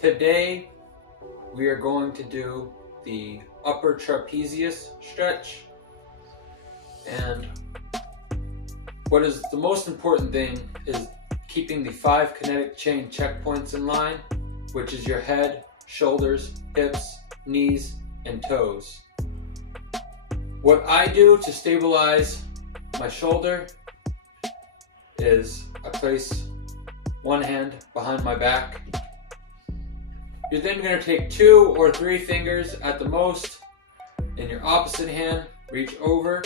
Today we are going to do the upper trapezius stretch, and what is the most important thing is keeping the 5 kinetic chain checkpoints in line, which is your head, shoulders, hips, knees, and toes. What I do to stabilize my shoulder is I place one hand behind my back. You're then going to take 2 or 3 fingers at the most in your opposite hand, reach over,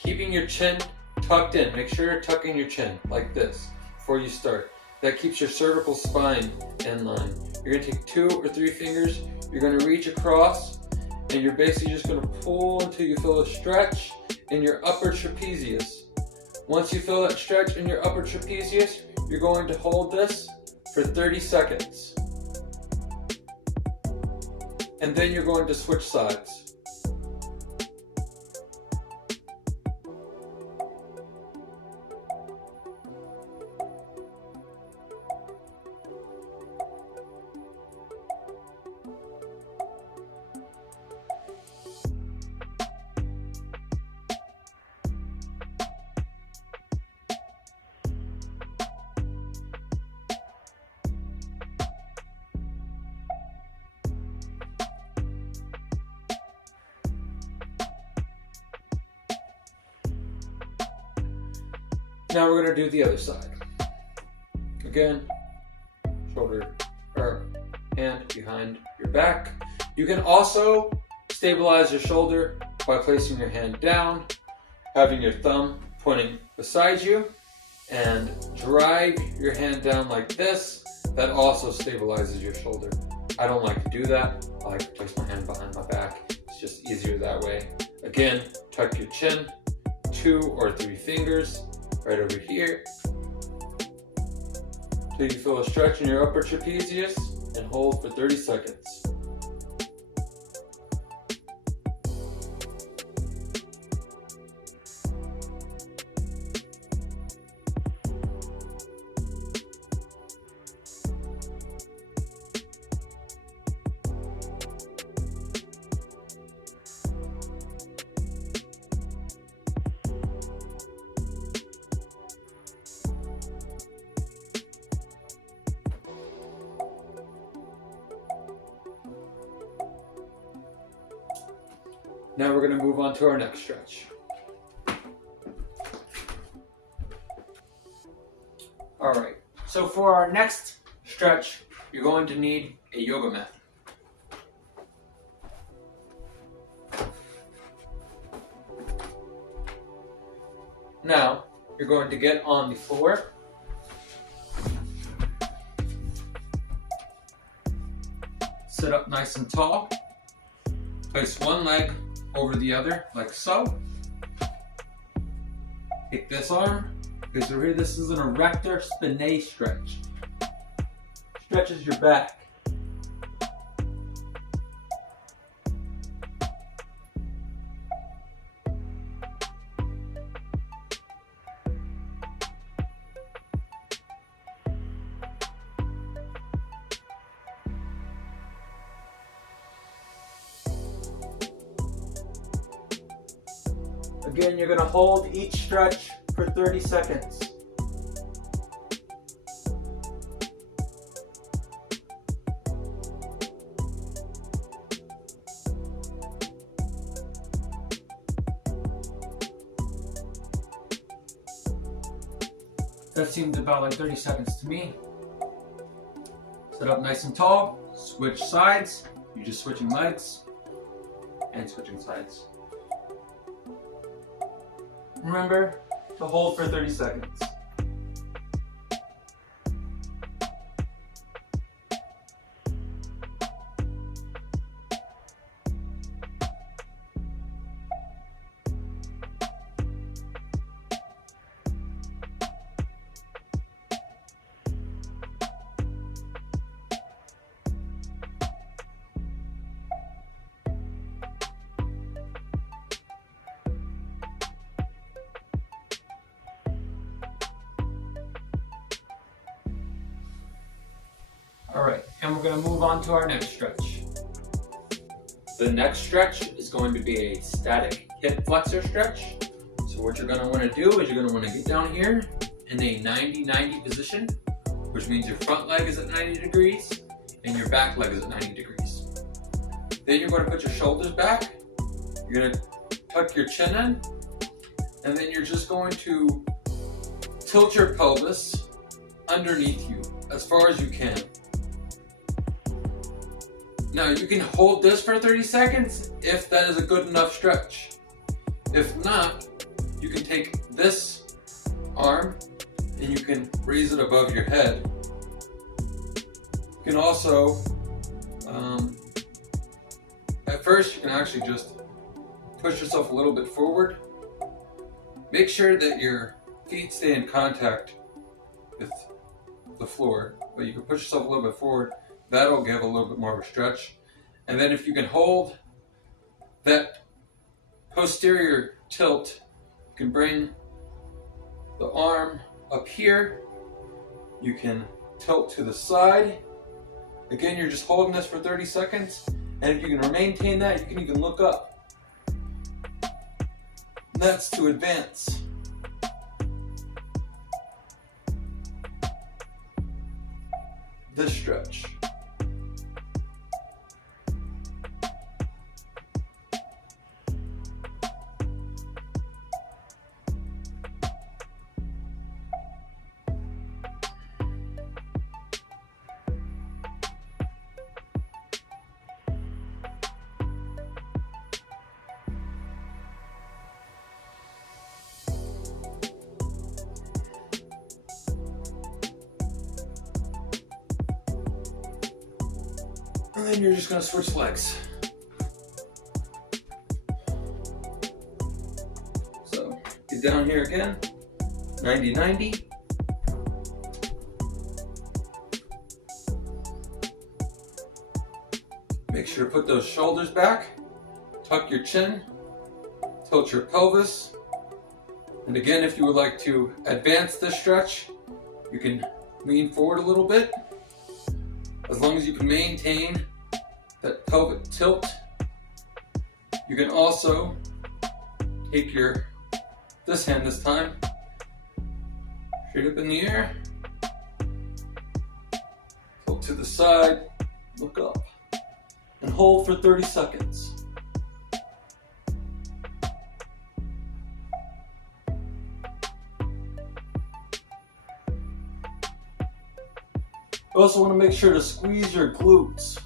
keeping your chin tucked in. Make sure you're tucking your chin like this before you start. That keeps your cervical spine in line. You're going to take 2 or 3 fingers, you're going to reach across, and you're basically just going to pull until you feel a stretch in your upper trapezius. Once you feel that stretch in your upper trapezius, you're going to hold this for 30 seconds. And then you're going to switch sides. Now we're going to do the other side. Again, shoulder or hand behind your back. You can also stabilize your shoulder by placing your hand down, having your thumb pointing beside you, and drive your hand down like this. That also stabilizes your shoulder. I don't like to do that. I like to place my hand behind my back. It's just easier that way. Again, tuck your chin, 2 or 3 fingers right over here, till you feel a stretch in your upper trapezius, and hold for 30 seconds. Now we're going to move on to our next stretch. Alright, so for our next stretch, you're going to need a yoga mat. Now, you're going to get on the floor. Sit up nice and tall. Place one leg over the other, like so. Take this arm, because over here, this is an erector spinae stretch. Stretches your back. Again, you're going to hold each stretch for 30 seconds. That seemed about like 30 seconds to me. Sit up nice and tall, switch sides. You're just switching legs and switching sides. Remember to hold for 30 seconds. All right, and we're gonna move on to our next stretch. The next stretch is going to be a static hip flexor stretch. So what you're gonna wanna do is you're gonna wanna get down here in a 90-90 position, which means your front leg is at 90 degrees and your back leg is at 90 degrees. Then you're gonna put your shoulders back, you're gonna tuck your chin in, and then you're just going to tilt your pelvis underneath you as far as you can. Now you can hold this for 30 seconds if that is a good enough stretch. If not, you can take this arm and you can raise it above your head. You can also, at first you can actually just push yourself a little bit forward. Make sure that your feet stay in contact with the floor, but you can push yourself a little bit forward. That'll give a little bit more of a stretch. And then if you can hold that posterior tilt, you can bring the arm up here. You can tilt to the side. Again, you're just holding this for 30 seconds. And if you can maintain that, you can even look up. And that's to advance. This stretch. And then you're just going to switch legs. So get down here again, 90-90. Make sure to put those shoulders back, tuck your chin, tilt your pelvis. And again, if you would like to advance this stretch, you can lean forward a little bit. As long as you can maintain that pelvic tilt, you can also take this hand this time, straight up in the air, tilt to the side, look up, and hold for 30 seconds. You also want to make sure to squeeze your glutes.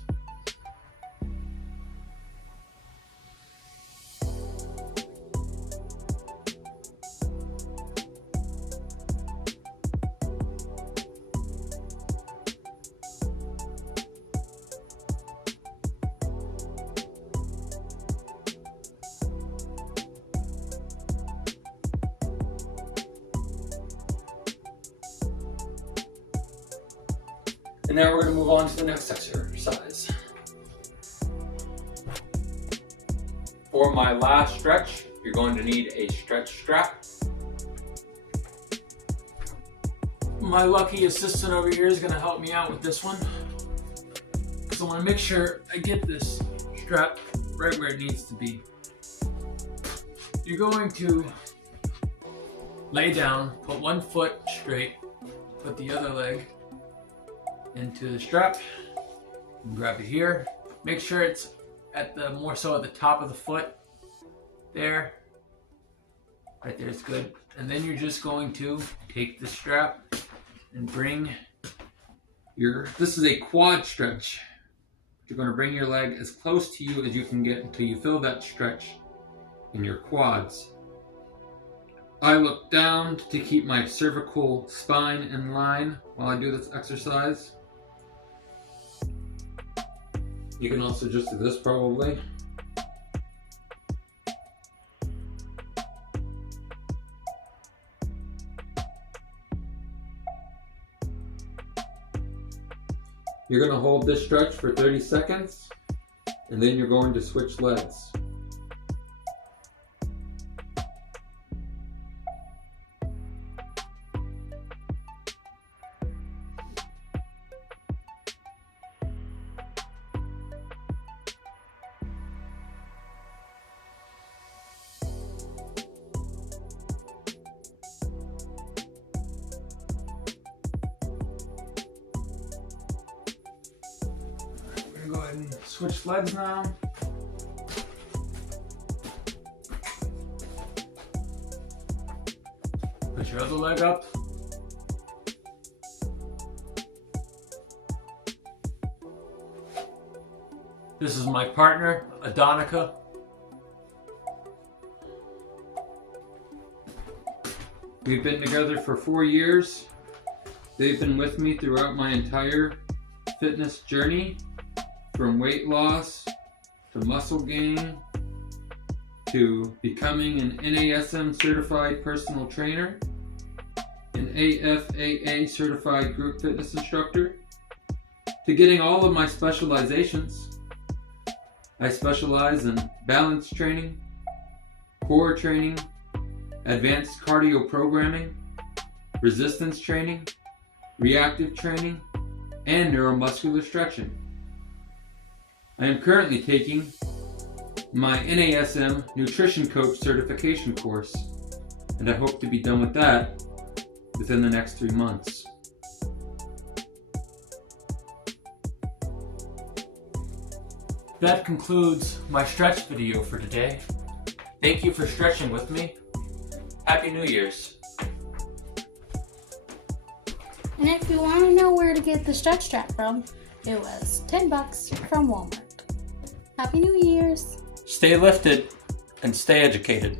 And now we're going to move on to the next exercise. For my last stretch, you're going to need a stretch strap. My lucky assistant over here is going to help me out with this one. So I want to make sure I get this strap right where it needs to be. You're going to lay down, put one foot straight, put the other leg into the strap, and grab it here. Make sure it's more so at the top of the foot. There. Right there is good. And then you're just going to take the strap and bring this is a quad stretch. You're going to bring your leg as close to you as you can get until you feel that stretch in your quads. I look down to keep my cervical spine in line while I do this exercise. You can also just do this probably. You're going to hold this stretch for 30 seconds and then you're going to switch legs. ahead and switch legs now. Put your other leg up. This is my partner, Adonica. We've been together for 4 years. They've been with me throughout my entire fitness journey, from weight loss to muscle gain to becoming an NASM certified personal trainer, an AFAA certified group fitness instructor, to getting all of my specializations. I specialize in balance training, core training, advanced cardio programming, resistance training, reactive training, and neuromuscular stretching. I am currently taking my NASM Nutrition Coach certification course, and I hope to be done with that within the next 3 months. That concludes my stretch video for today. Thank you for stretching with me. Happy New Year's. And if you want to know where to get the stretch strap from, it was $10 from Walmart. Happy New Year's. Stay lifted and stay educated.